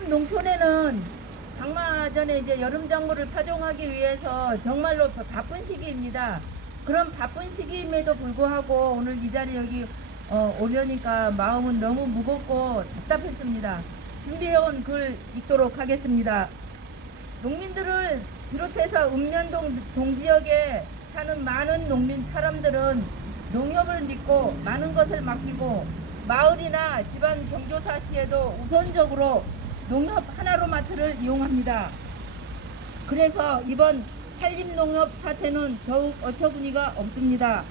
농촌에는 장마 전에 이제 여름 작물을 파종하기 위해서 정말로 바쁜 시기입니다. 그런 바쁜 시기임에도 불구하고 오늘 이 자리 여기 오려니까 마음은 너무 무겁고 답답했습니다. 준비해온 글 읽도록 하겠습니다. 농민들을 비롯해서 읍면동 동지역에 사는 많은 농민 사람들은 농협을 믿고 많은 것을 맡기고 마을이나 집안 경조사 시에도 우선적으로 농협 하나로마트를 이용합니다. 그래서 이번 한림농협 사태는 더욱 어처구니가 없습니다.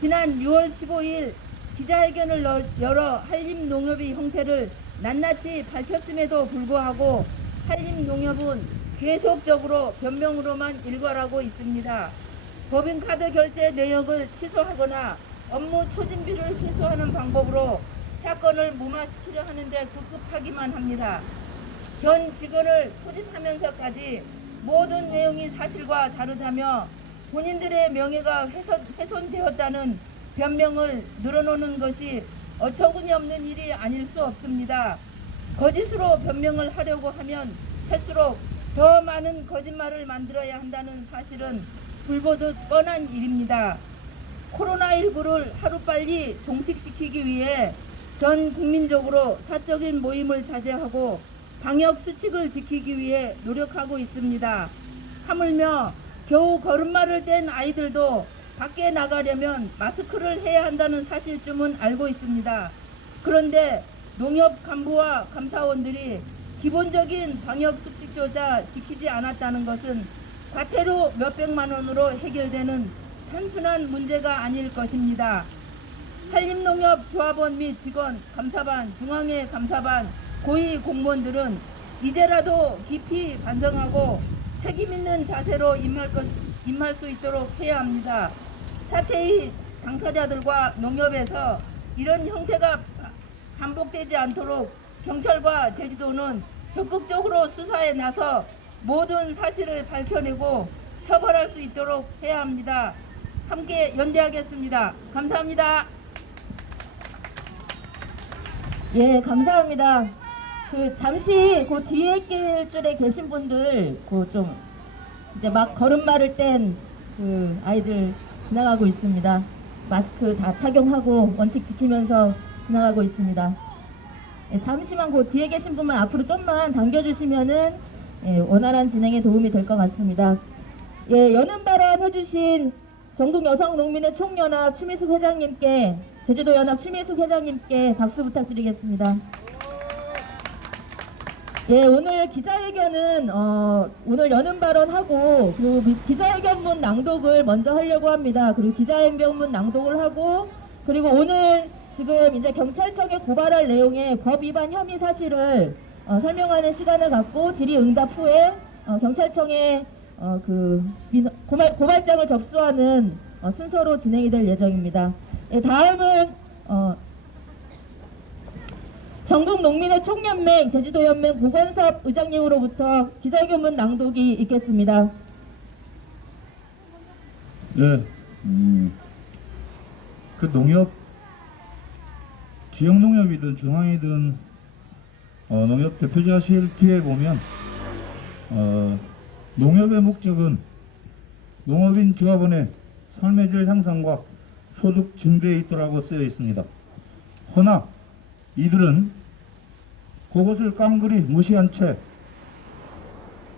지난 6월 15일 기자회견을 열어 한림농협의 형태를 낱낱이 밝혔음에도 불구하고 한림농협은 계속적으로 변명으로만 일관하고 있습니다. 법인카드 결제 내역을 취소하거나 업무 초진비를 회수하는 방법으로 사건을 무마시키려 하는데 급급하기만 합니다. 전 직원을 소집하면서까지 모든 내용이 사실과 다르다며 본인들의 명예가 훼손되었다는 변명을 늘어놓는 것이 어처구니 없는 일이 아닐 수 없습니다. 거짓으로 변명을 하려고 하면 할수록 더 많은 거짓말을 만들어야 한다는 사실은 불보듯 뻔한 일입니다. 코로나19를 하루빨리 종식시키기 위해 전 국민적으로 사적인 모임을 자제하고 방역 수칙을 지키기 위해 노력하고 있습니다. 하물며 겨우 걸음마를 뗀 아이들도 밖에 나가려면 마스크를 해야 한다는 사실쯤은 알고 있습니다. 그런데 농협 간부와 감사원들이 기본적인 방역 수칙조차 지키지 않았다는 것은 과태료 몇백만 원으로 해결되는 단순한 문제가 아닐 것입니다. 한림농협 조합원 및 직원, 감사반, 중앙회 감사반, 고위 공무원들은 이제라도 깊이 반성하고 책임있는 자세로 임할 수 있도록 해야 합니다. 사태의 당사자들과 농협에서 이런 형태가 반복되지 않도록 경찰과 제주도는 적극적으로 수사에 나서 모든 사실을 밝혀내고 처벌할 수 있도록 해야 합니다. 함께 연대하겠습니다. 감사합니다. 예, 감사합니다. 잠시 그 뒤에 길줄에 계신 분들, 좀 이제 막 걸음마를 뗀 아이들 지나가고 있습니다. 마스크 다 착용하고 원칙 지키면서 지나가고 있습니다. 예, 잠시만 그 뒤에 계신 분만 앞으로 좀만 당겨주시면은 원활한 진행에 도움이 될 것 같습니다. 예, 여는 발언 해주신 전국 여성농민의 총연합 추미숙 회장님께, 제주도 연합 추미숙 회장님께 박수 부탁드리겠습니다. 예, 오늘 기자회견은 오늘 여는 발언하고 그 기자회견문 낭독을 먼저 하려고 합니다. 그리고 기자회견문 낭독을 하고, 그리고 오늘 지금 이제 경찰청에 고발할 내용의 법 위반 혐의 사실을 설명하는 시간을 갖고 질의응답 후에 경찰청에 고발장을 접수하는 순서로 진행이 될 예정입니다. 예, 다음은 전국농민의 총연맹 제주도연맹 고건섭 의장님으로부터 기자회견문 낭독이 있겠습니다. 네, 그 농협, 지역 농협이든 중앙이든 농협 대표자실 뒤에 보면 농협의 목적은 농업인 조합원의 삶의 질 향상과 소득 증대에 있도록 쓰여 있습니다. 허나 이들은 그것을 깡그리 무시한 채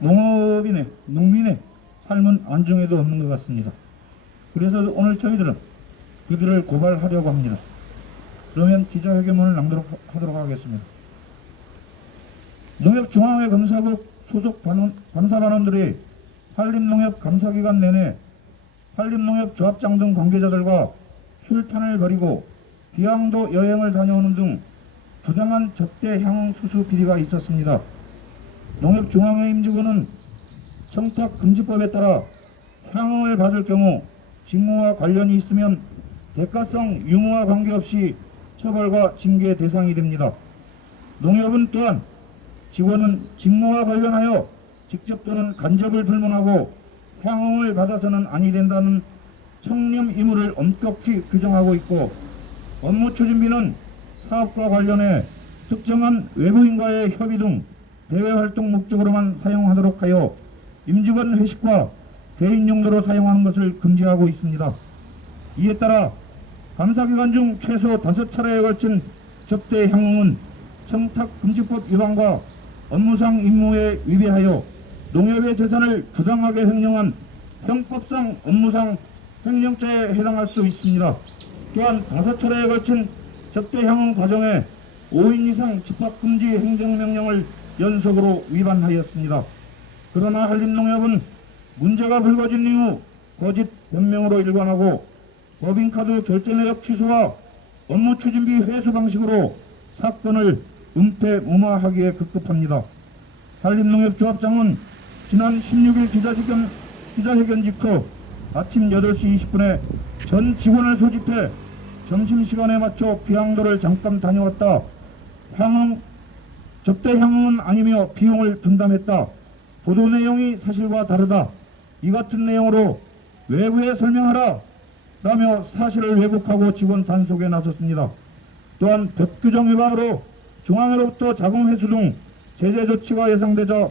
농민의 삶은 안정에도 없는 것 같습니다. 그래서 오늘 저희들은 그들을 고발하려고 합니다. 그러면 기자회견문을 낭독하도록 하겠습니다. 농협중앙회 감사국 소속 감사반원들이 한림농협 감사기간 내내 한림농협 조합장 등 관계자들과 술탄을 벌이고 비양도 여행을 다녀오는 등 부당한 접대 향응 수수 비리가 있었습니다. 농협중앙회 임직원은 청탁금지법에 따라 향응을 받을 경우 직무와 관련이 있으면 대가성 유무와 관계없이 처벌과 징계 대상이 됩니다. 농협은 또한 직원은 직무와 관련하여 직접 또는 간접을 불문하고 향응을 받아서는 아니 된다는 청렴 의무를 엄격히 규정하고 있고, 업무 추진비는 사업과 관련해 특정한 외부인과의 협의 등 대외 활동 목적으로만 사용하도록 하여 임직원 회식과 개인 용도로 사용하는 것을 금지하고 있습니다. 이에 따라 감사기간 중 최소 5차례에 걸친 접대 향응은 청탁금지법 위반과 업무상 임무에 위배하여 농협의 재산을 부당하게 횡령한 형법상 업무상 횡령죄에 해당할 수 있습니다. 또한 5차례에 걸친 접대 향응 과정에 5인 이상 집합금지 행정명령을 연속으로 위반하였습니다. 그러나 한림농협은 문제가 불거진 이후 거짓 변명으로 일관하고 법인카드 결제 내역 취소와 업무 추진비 회수 방식으로 사건을 은폐무마하기에 급급합니다. 한림농협조합장은 지난 16일 기자회견 직후 아침 8시 20분에 전 직원을 소집해 점심시간에 맞춰 비양도를 잠깐 다녀왔다. 접대 향응은 아니며 비용을 분담했다. 보도 내용이 사실과 다르다. 이 같은 내용으로 외부에 설명하라 라며 사실을 왜곡하고 직원 단속에 나섰습니다. 또한 법규정 위반으로 중앙으로부터 자금 회수 등 제재 조치가 예상되자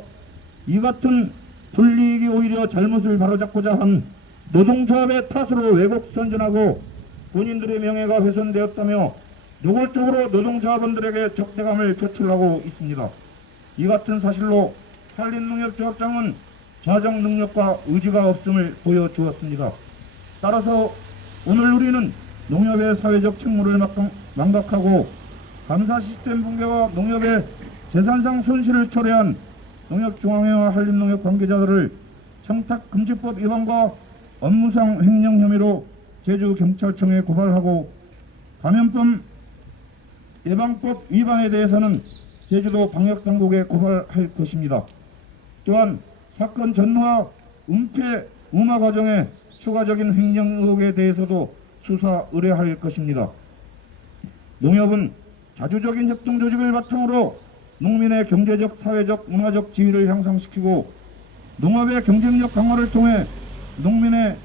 이 같은 불이익이 오히려 잘못을 바로잡고자 한 노동조합의 탓으로 왜곡 선전하고 본인들의 명예가 훼손되었다며 노골적으로 노동자분들에게 적대감을 표출하고 있습니다. 이 같은 사실로 한림농협조합장은 자정 능력과 의지가 없음을 보여주었습니다. 따라서 오늘 우리는 농협의 사회적 책무를 망각하고 감사 시스템 붕괴와 농협의 재산상 손실을 초래한 농협중앙회와 한림농협 관계자들을 청탁금지법 위반과 업무상 횡령 혐의로 제주경찰청에 고발하고 감염병 예방법 위반에 대해서는 제주도 방역당국에 고발할 것입니다. 또한 사건 전후와 은폐 무마 과정에 추가적인 횡령 의혹에 대해서도 수사 의뢰할 것입니다. 농협은 자주적인 협동 조직을 바탕으로 농민의 경제적, 사회적, 문화적 지위를 향상시키고 농업의 경쟁력 강화를 통해 농민의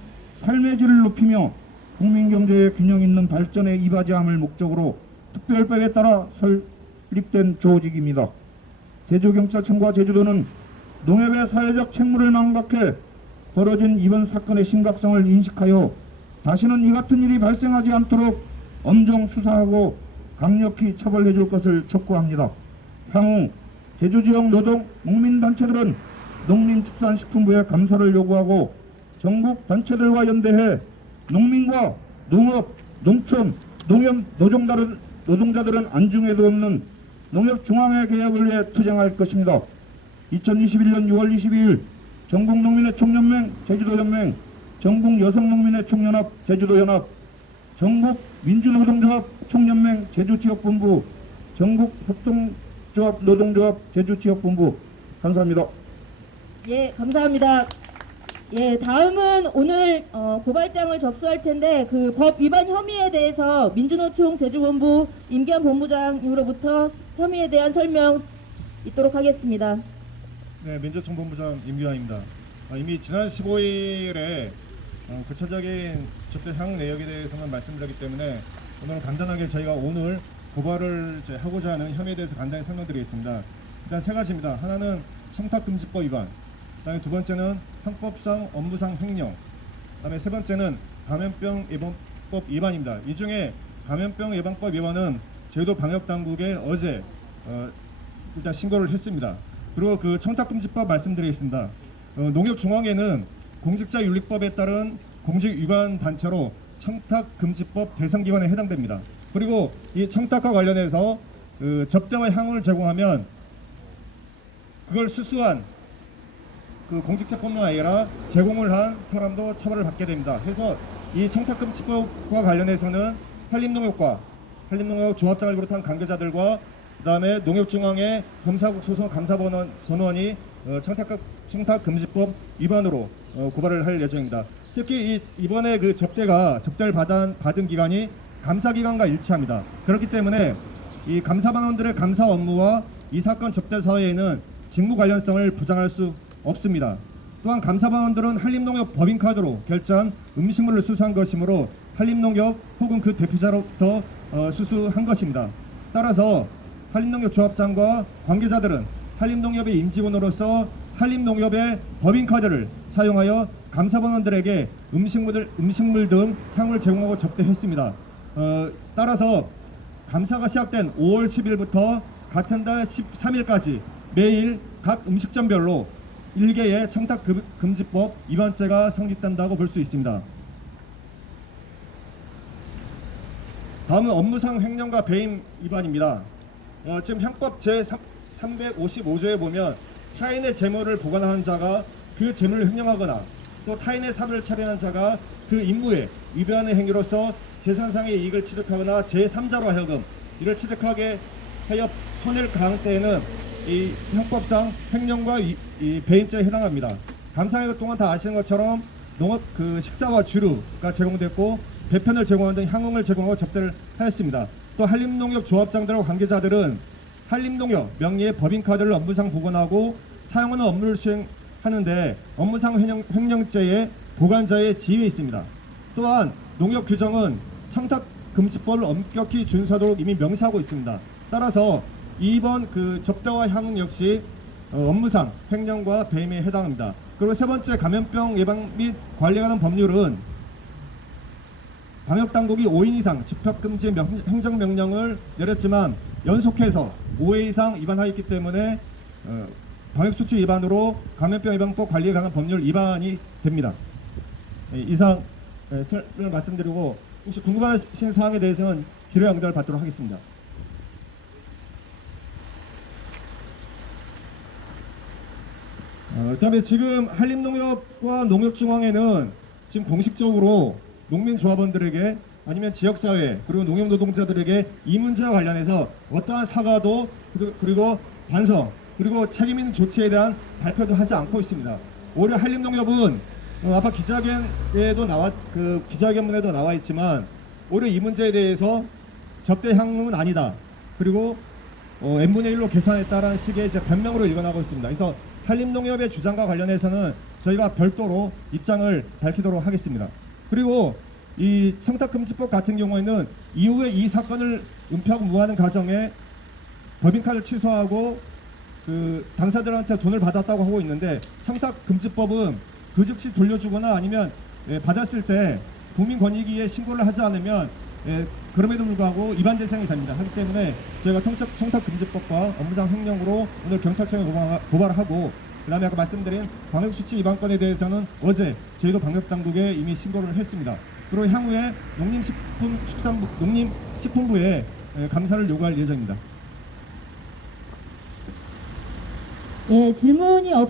삶의 질을 높이며 국민 경제의 균형 있는 발전에 이바지함을 목적으로 특별법에 따라 설립된 조직입니다. 제주경찰청과 제주도는 농협의 사회적 책무를 망각해 벌어진 이번 사건의 심각성을 인식하여 다시는 이 같은 일이 발생하지 않도록 엄정 수사하고 강력히 처벌해 줄 것을 촉구합니다. 향후 제주지역 노동 농민단체들은 농림축산식품부에 감사를 요구하고 전국 단체들과 연대해 농민과 농업, 농촌, 농협 노동자들은 안중에도 없는 농협중앙회 개혁을 위해 투쟁할 것입니다. 2021년 6월 22일 전국농민의 총연맹 제주도연맹, 전국여성농민의 총연합 제주도연합, 전국민주노동조합 총연맹 제주지역본부, 전국협동조합 노동조합 제주지역본부. 감사합니다. 예, 감사합니다. 예, 다음은 오늘 고발장을 접수할 텐데 그 법 위반 혐의에 대해서 민주노총 제주본부 임기한 본부장으로부터 혐의에 대한 설명 있도록 하겠습니다. 네, 민주노총 본부장 임규환입니다. 이미 지난 15일에 구체적인 접대 향응 내역에 대해서만 말씀드렸기 때문에 오늘은 간단하게 저희가 오늘 고발을 하고자 하는 혐의에 대해서 간단히 설명드리겠습니다. 일단 세 가지입니다. 하나는 청탁금지법 위반, 그다음에 두 번째는 형법상 업무상 횡령, 그다음에 세 번째는 감염병 예방법 위반입니다. 이 중에 감염병 예방법 위반은 제주도 방역당국에 어제 일단 신고를 했습니다. 그리고 그 청탁금지법 말씀드리겠습니다. 농협중앙회는 공직자윤리법에 따른 공직위반 단체로 청탁금지법 대상기관에 해당됩니다. 그리고 이 청탁과 관련해서 접대와 향응을 제공하면 그걸 수수한 그 공직자뿐만 아니라 제공을 한 사람도 처벌을 받게 됩니다. 그래서 이 청탁금지법과 관련해서는 한림농협과 한림농협 조합장을 비롯한 관계자들과 그다음에 농협중앙회 검사국 소속 감사전원이 청탁금지법 위반으로 고발을 할 예정입니다. 특히 이번에 그 접대를 받은 기간이 감사기간과 일치합니다. 그렇기 때문에 이 감사반원들의 감사 업무와 이 사건 접대 사이에는 직무 관련성을 부정할 수 없습니다. 또한 감사반원들은 한림농협 법인카드로 결제한 음식물을 수수한 것이므로 한림농협 혹은 그 대표자로부터 수수한 것입니다. 따라서 한림농협 조합장과 관계자들은 한림농협의 임직원으로서 한림농협의 법인카드를 사용하여 감사원들에게 음식물 등 향을 제공하고 접대했습니다. 따라서 감사가 시작된 5월 10일부터 같은 달 13일까지 매일 각 음식점별로 1개의 청탁금지법 위반죄가 성립된다고 볼 수 있습니다. 다음은 업무상 횡령과 배임 위반입니다. 지금 형법 제355조에 보면 타인의 재물을 보관하는 자가 그 재물을 횡령하거나 또 타인의 사물을 차별하는 자가 그 임무에 위배하는 행위로서 재산상의 이익을 취득하거나 제3자로 하여금 이를 취득하게 하여 손해를 가한 때에는 이 형법상 횡령과 이 배임죄에 해당합니다. 감사회의 동안 다 아시는 것처럼 농업 식사와 주류가 제공됐고 배편을 제공하는 등 향응을 제공하고 접대를 하였습니다. 또 한림농협 조합장들과 관계자들은 한림농협 명의의 법인카드를 업무상 복원하고 사용하는 업무를 수행하는데 업무상 횡령죄의 보관자의 지위에 있습니다. 또한 농협 규정은 청탁금지법을 엄격히 준수하도록 이미 명시하고 있습니다. 따라서 이번 접대와 향응 역시 업무상 횡령과 배임에 해당합니다. 그리고 세 번째, 감염병 예방 및 관리에 관한 법률은 방역당국이 5인 이상 집합금지 행정명령을 내렸지만 연속해서 5회 이상 위반하였기 때문에 방역수칙 위반으로 감염병 예방법 관리에 관한 법률 위반이 됩니다. 이상 설명을 말씀드리고 혹시 궁금하신 사항에 대해서는 질의 응답을 받도록 하겠습니다. 그다음에 지금 한림농협과 농협중앙회는 지금 공식적으로 농민조합원들에게 아니면 지역사회 그리고 농협노동자들에게 이 문제와 관련해서 어떠한 사과도 그리고 반성 그리고 책임 있는 조치에 대한 발표도 하지 않고 있습니다. 오히려 한림농협은 아까 기자회견문에도 나와 있지만 오히려 이 문제에 대해서 접대 향응은 아니다. 그리고 n분의 1로 계산했다라는 식의 이제 변명으로 일관하고 있습니다. 그래서 한림농협의 주장과 관련해서는 저희가 별도로 입장을 밝히도록 하겠습니다. 그리고 이 청탁금지법 같은 경우에는 이후에 이 사건을 은폐하고 무하는 과정에 법인카드를 취소하고 당사자들한테 돈을 받았다고 하고 있는데 청탁금지법은 그 즉시 돌려주거나 아니면 받았을 때 국민권익위에 신고를 하지 않으면 그럼에도 불구하고 위반 대상이 됩니다. 하기 때문에 저희가 청탁금지법과 업무상 횡령으로 오늘 경찰청에 고발을 하고 그다음에 아까 말씀드린 방역수칙 위반건에 대해서는 어제 저희도 방역당국에 이미 신고를 했습니다. 그리고 향후에 농림식품부에 감사를 요구할 예정입니다. 예, 질문이 없